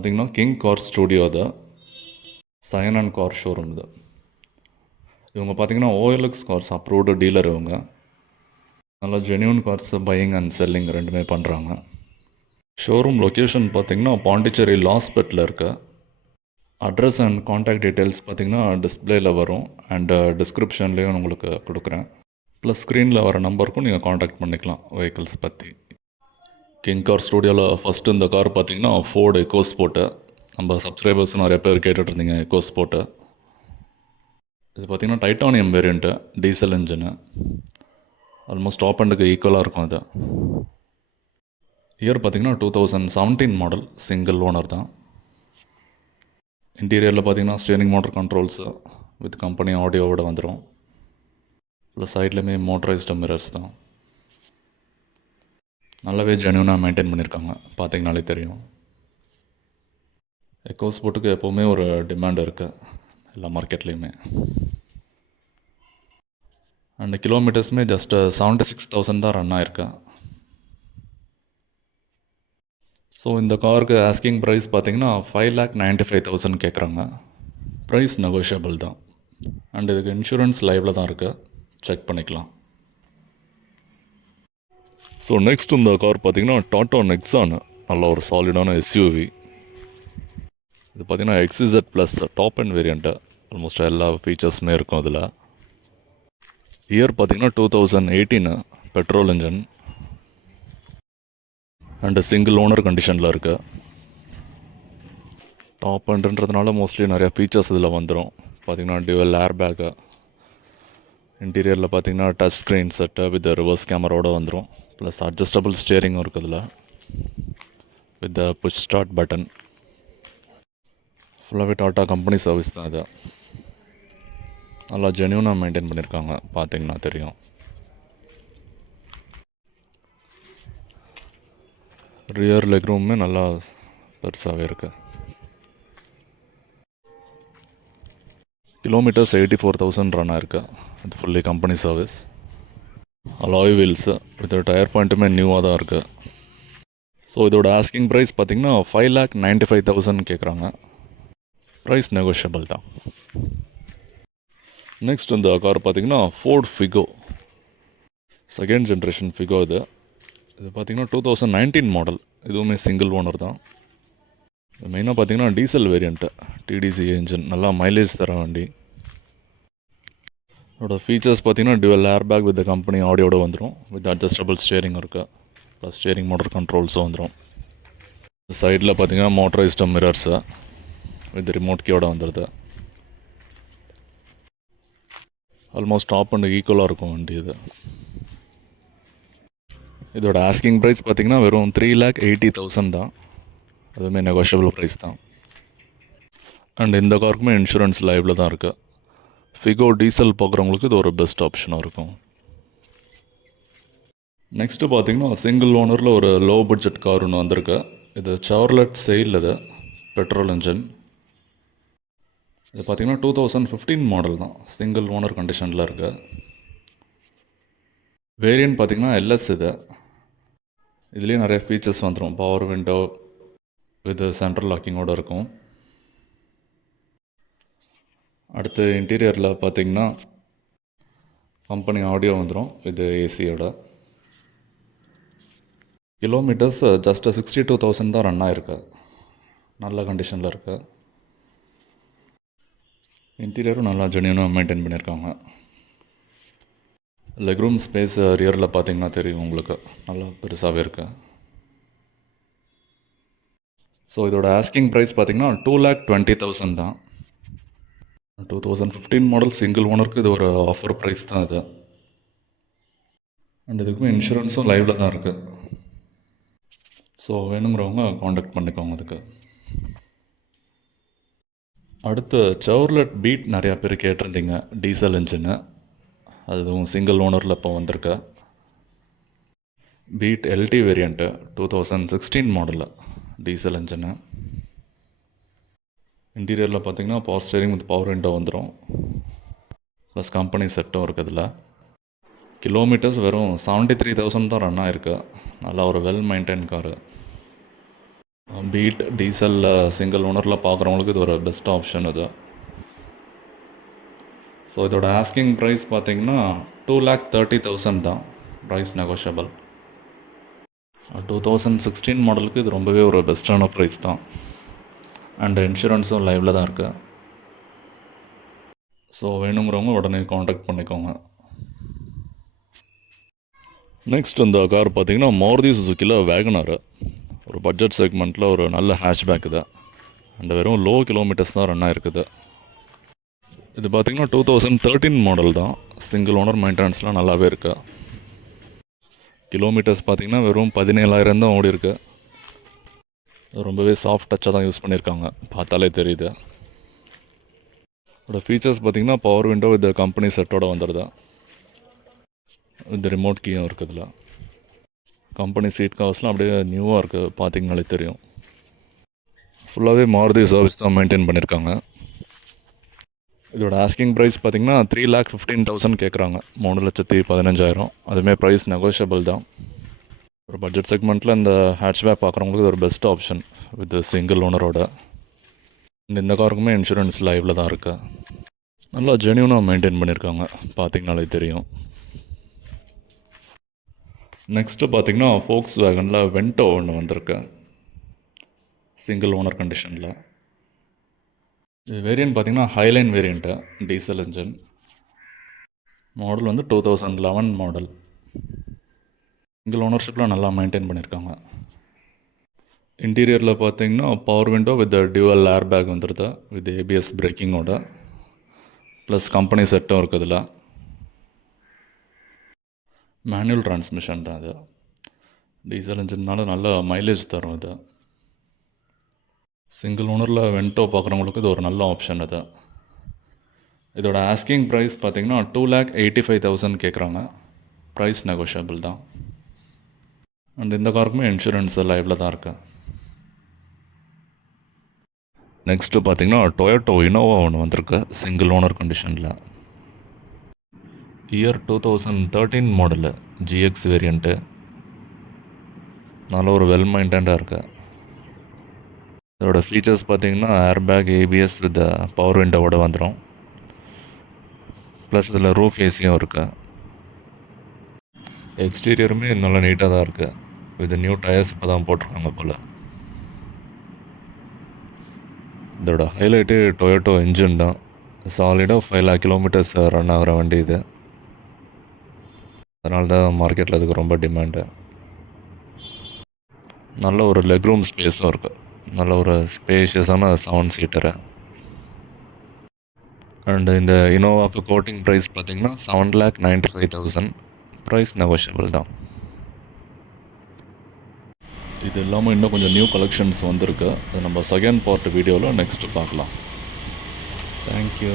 பார்த்தீங்கன்னா king car studio அது Sayan and car showroom இது. இவங்க பார்த்தீங்கன்னா ஓஎல்எக்ஸ் கார்ஸ் அப்ரூவ்டு டீலர் இவங்க. நல்லா genuine cars buying and selling ரெண்டுமே பண்ணுறாங்க. ஷோரூம் லொக்கேஷன் பார்த்தீங்கன்னா பாண்டிச்சேரி லாஸ்பெட்டில் இருக்க. அட்ரஸ் அண்ட் காண்டாக்ட் டீட்டெயில்ஸ் பார்த்தீங்கன்னா டிஸ்பிளேயில் வரும் அண்டு டிஸ்கிரிப்ஷன்லேயும் உங்களுக்கு கொடுக்குறேன். ப்ளஸ் ஸ்க்ரீனில் வர நம்பருக்கும் நீங்கள் காண்டாக்ட் பண்ணிக்கலாம் வெஹிக்கிள்ஸ் பற்றி. கிங் கார் ஸ்டூடியோவில் ஃபஸ்ட்டு இந்த கார் பார்த்தீங்கன்னா ஃபோர்டு எக்கோ ஸ்போர்ட்டு. நம்ம சப்ஸ்கிரைபர்ஸ் நிறைய பேர் கேட்டுட்டு இருந்தீங்க எக்கோ ஸ்போர்ட்டு. இது பார்த்தீங்கன்னா titanium variant, diesel engine. Almost top அண்டுக்கு ஈக்குவலாக இருக்கும் இது. இயர் பார்த்தீங்கன்னா 2017 மாடல், சிங்கிள் ஓனர் தான். இன்டீரியரில் பார்த்தீங்கன்னா steering motor controls with company ஆடியோவோட வந்துடும். ப்ளஸ் சைட்லேயுமே மோட்டரைஸ்டு மிரர்ஸ் தான். நல்லாவே ஜென்யூனாக மெயின்டைன் பண்ணியிருக்காங்க, பார்த்தீங்கனாலே தெரியும். எக்கோ ஸ்போர்ட்டுக்கு எப்போவுமே ஒரு டிமாண்ட் இருக்குது எல்லா மார்க்கெட்லேயுமே. அண்ட் கிலோமீட்டர்ஸுமே ஜஸ்ட்டு 76,000 தான் ரன் ஆயிருக்கு. ஸோ இந்த காருக்கு ஆஸ்கிங் ப்ரைஸ் பார்த்தீங்கன்னா 5,95,000 கேட்குறாங்க. ப்ரைஸ் நெகோஷியபிள் தான். அண்ட் இதுக்கு இன்சூரன்ஸ் லைவில் தான் இருக்குது, செக் பண்ணிக்கலாம். ஸோ நெக்ஸ்ட் இந்த கார் பார்த்தீங்கன்னா டாட்டா நெக்ஸான், நல்ல ஒரு சாலிடான எஸ்யூவி. இது பார்த்தீங்கன்னா XZ plus top end variant. Almost எல்லா ஃபீச்சர்ஸுமே இருக்கும் அதில். இயர் பார்த்தீங்கன்னா 2018 petrol engine and single owner கண்டிஷனில் இருக்குது. டாப் அண்டுன்றதுனால மோஸ்ட்லி நிறையா ஃபீச்சர்ஸ் இதில் வந்துடும். பார்த்தீங்கன்னா டியூவல் ஏர் பேக்கு, இன்டீரியரில் பார்த்தீங்கன்னா touch screen set with reverse கேமராவோட வந்துடும். ப்ளஸ் அட்ஜஸ்டபிள் ஸ்டியரிங்கும் இருக்குது இதில் வித் புஷ் ஸ்டார்ட் பட்டன். ஃபுல்லாகவே டாட்டா கம்பெனி சர்வீஸ் தான் இது. நல்லா ஜென்யூனாக மெயின்டைன் பண்ணியிருக்காங்க, பார்த்தீங்கன்னா தெரியும். ரியர் லெக் ரூமுமே நல்லா பெருசாகவே இருக்குது. கிலோமீட்டர்ஸ் 84,000 ரன் ஆயிருக்கு. இது fully company service. Alloy wheels with tyre பாயிண்ட்டுமே நியூவாக தான் இருக்குது. ஸோ இதோட ஆஸ்கிங் ப்ரைஸ் பார்த்திங்கன்னா 5,95,000 கேட்குறாங்க. ப்ரைஸ் நெகோஷியபிள் தான். நெக்ஸ்ட் இந்த கார் பார்த்திங்கன்னா fort Figo, second generation Figo. இது பார்த்திங்கன்னா 2019 மாடல். இதுவுமே சிங்கிள் ஓனர் தான். மெயினாக பார்த்திங்கன்னா டீசல் வேரியண்ட்டு, டிடிசி இன்ஜின், நல்லா மைலேஜ் தர வண்டி. இதோட ஃபீச்சர்ஸ் பார்த்திங்கன்னா dual air bag with company ஆடியோட வந்துடும். வித் அட்ஜஸ்டபிள் ஸ்டியரிங் இருக்குது. ப்ளஸ் ஸ்டியரிங் மோட்டர் கண்ட்ரோல்ஸும் வந்துடும். சைடில் பார்த்திங்கன்னா மோட்டரைஸ்டு மிரர்ஸு வித் ரிமோட் கீயோட வந்துடுது. ஆல்மோஸ்ட் டாப் அண்ட் ஈக்குவலாக இருக்கும் வண்டி இது. இதோட ஆஸ்கிங் ப்ரைஸ் பார்த்திங்கன்னா வெறும் 3,80,000 தான். அதுவுமே நெகோஷியபிள் ப்ரைஸ் தான். அண்ட் இந்த காருக்குமே இன்சூரன்ஸ் லைவில் தான் இருக்குது. ஃபிகோ டீசல் பார்க்குறவங்களுக்கு இது ஒரு பெஸ்ட் ஆப்ஷனாக இருக்கும். நெக்ஸ்ட்டு பார்த்திங்கன்னா சிங்கிள் ஓனரில் ஒரு லோ பட்ஜெட் கார் ஒன்று வந்திருக்கு. இது சார்லட் செயில், இது பெட்ரோல் இன்ஜின். இது பார்த்திங்கன்னா 2015 மாடல் தான், சிங்கிள் ஓனர் கண்டிஷனில் இருக்குது. வேரியன்ட் பார்த்திங்கன்னா LS. இதுலேயே நிறைய ஃபீச்சர்ஸ் வந்துடும். பவர் விண்டோ வித் சென்ட்ரல் லாக்கிங்கோடு இருக்கும். அடுத்து இன்டீரியரில் பார்த்திங்கன்னா கம்பெனி ஆடியோ வந்துடும் வித் ஏசியோட. கிலோமீட்டர்ஸ் ஜஸ்ட் 62,000 தான் ரன் ஆகிருக்கு. நல்ல கண்டிஷனில் இருக்குது. இன்டீரியரும் நல்லா ஜென்யூனாக மெயின்டைன் பண்ணியிருக்காங்க. லெக் ரூம் ஸ்பேஸ் ரியரில் பார்த்தீங்கன்னா தெரியும் உங்களுக்கு, நல்லா பெருசாகவே இருக்குது. ஸோ இதோட ஆஸ்கிங் ப்ரைஸ் பார்த்திங்கன்னா 2,20,000 தான். 2015 மாடல் சிங்கிள் ஓனருக்கு இது ஒரு ஆஃபர் ப்ரைஸ் தான் இது. அண்ட் இதுக்குமே இன்சூரன்ஸும் லைவில் தான் இருக்குது. ஸோ வேணுங்கிறவங்க காண்டாக்ட் பண்ணிக்கோங்க அதுக்கு. அடுத்து செவர்லெட் பீட் நிறையா பேர் கேட்டிருந்தீங்க, டீசல் இன்ஜின்னு. அதுவும் சிங்கிள் ஓனரில் இப்போ வந்திருக்க பீட் LT வேரியண்ட்டு, 2016 மாடலில் டீசல் இன்ஜின்னு. இன்டீரியரில் பார்த்திங்கன்னா power steering with power window வந்துடும். ப்ளஸ் கம்பெனி செட்டும் இருக்குதுல. கிலோமீட்டர்ஸ் வெறும் 73,000 தான் ரன் ஆகிருக்கு. நல்லா ஒரு well maintain car. Beat diesel single ஓனரில் பார்க்குறவங்களுக்கு இது ஒரு பெஸ்ட் ஆப்ஷன் இது. ஸோ இதோட ஆஸ்கிங் ப்ரைஸ் பார்த்தீங்கன்னா 2,30,000 தான். Price negotiable. 2016 மாடலுக்கு இது ரொம்பவே ஒரு பெஸ்ட்டான ப்ரைஸ் தான். அண்ட் இன்சூரன்ஸும் லைவில் தான் இருக்குது. ஸோ வேணுங்கிறவங்க உடனே காண்டாக்ட் பண்ணிக்கோங்க. நெக்ஸ்ட் இந்த கார் பார்த்தீங்கன்னா மாருதி சுசுக்கியில் வேகனார். ஒரு பட்ஜெட் செக்மெண்ட்டில் ஒரு நல்ல ஹேஷ்பேக் இது. அண்ட் வெறும் லோ கிலோமீட்டர்ஸ் தான் ரன் ஆகிருக்குது. இது பார்த்திங்கன்னா 2013 மாடல் தான். சிங்கிள் ஓனர் மெயின்டெனன்ஸ்லாம் நல்லாவே இருக்குது. கிலோமீட்டர்ஸ் பார்த்திங்கன்னா வெறும் 17,000 தான் ஓடி இருக்கு. ரொம்பவே சாஃப்ட் டச்சாக தான் யூஸ் பண்ணியிருக்காங்க, பார்த்தாலே தெரியுது. இதோட ஃபீச்சர்ஸ் பார்த்திங்கன்னா பவர் விண்டோ இந்த கம்பெனி செட்டோட வந்துடுது. இந்த ரிமோட் கீயும் இருக்குதுல. கம்பெனி சீட் கவர்ஸ்லாம் அப்படியே நியூவாக இருக்குது, பார்த்திங்கனாலே தெரியும். ஃபுல்லாகவே மாருதி சர்வீஸ் தான் மெயின்டைன் பண்ணியிருக்காங்க. இதோட ஆஸ்கிங் ப்ரைஸ் பார்த்திங்கன்னா 3,15,000 கேட்குறாங்க. 3,15,000. அதுவுமே ப்ரைஸ் நெகோஷியபிள் தான். ஒரு பட்ஜெட் செக்மெண்ட்டில் இந்த ஹேட்ச்பேக் பார்க்குறவங்களுக்கு இது ஒரு பெஸ்ட் ஆப்ஷன் வித் சிங்கிள் ஓனரோட. இந்த காருக்குமே இன்சூரன்ஸ் லைவில் தான் இருக்குது. நல்லா ஜென்யூனாக மெயின்டைன் பண்ணியிருக்காங்க, பார்த்திங்கனாலே தெரியும். நெக்ஸ்ட்டு பார்த்திங்கன்னா ஃபோக்ஸ் வேகனில் வென்டோ ஒன்று வந்திருக்கு, சிங்கிள் ஓனர் கண்டிஷனில். இது வேரியன்ட் பார்த்திங்கன்னா highline variant, diesel engine. Model வந்து 2011 மாடல். சிங்கிள் ஓனர்ஷிப்பில் நல்லா மெயின்டைன் பண்ணியிருக்காங்க. இன்டீரியரில் பார்த்தீங்கன்னா power window with dual air back வந்துடுது, வித் ஏபிஎஸ் பிரேக்கிங்கோட. ப்ளஸ் கம்பெனி செட்டும் இருக்குதுல. மேனுவல் டிரான்ஸ்மிஷன் தான் அது. டீசல் இன்ஜின்னால நல்ல மைலேஜ் தரும் இது. சிங்கிள் ஓனரில் வென்டோ பார்க்குறவங்களுக்கு இது ஒரு நல்ல ஆப்ஷன் இது. இதோட ஆஸ்கிங் ப்ரைஸ் பார்த்திங்கன்னா 2,85,000 கேட்குறாங்க. ப்ரைஸ் நெகோஷியபிள் தான். அண்ட் இந்த காருக்குமே இன்சூரன்ஸ் லைவில் தான் இருக்குது. நெக்ஸ்ட்டு பார்த்திங்கன்னா டொயோட்டோ இனோவா ஒன்று வந்திருக்கு, சிங்கிள் ஓனர் கண்டிஷனில். Year 2013 model, GX variant. நல்ல ஒரு வெல் மெயின்டைன்டாக இருக்குது. இதோட ஃபீச்சர்ஸ் பார்த்திங்கன்னா air bag, ABS with power விண்டோவோட வந்துடும். ப்ளஸ் இதில் ரூஃப் ஏசியும் இருக்குது. எக்ஸ்டீரியருமே நல்லா நீட்டாக தான் இருக்குது. வித் நியூ டயர்ஸ் இப்போ தான் போட்டிருக்காங்க போல். இதோட ஹைலைட்டு டொயோட்டோ இன்ஜின் தான். சாலிடாக 5 lakh கிலோமீட்டர்ஸ் ரன் ஆகிற வண்டி இது. அதனால தான் மார்க்கெட்டில் அதுக்கு ரொம்ப டிமாண்டு. நல்ல ஒரு லெக் ரூம் ஸ்பேஸும் இருக்குது. நல்ல ஒரு ஸ்பேஷியஸான 7 சீட்டரு. அண்டு இந்த இனோவாவுக்கு கோட்டிங் ப்ரைஸ் பார்த்திங்கன்னா 7,95,000. ப்ரைஸ் நெகோஷியபிள் தான். இது இல்லாமல் இன்னும் கொஞ்சம் நியூ கலெக்ஷன்ஸ் வந்திருக்கு. அது நம்ம செகண்ட் பார்ட் வீடியோவில் நெக்ஸ்ட்டு பார்க்கலாம். தேங்க்யூ.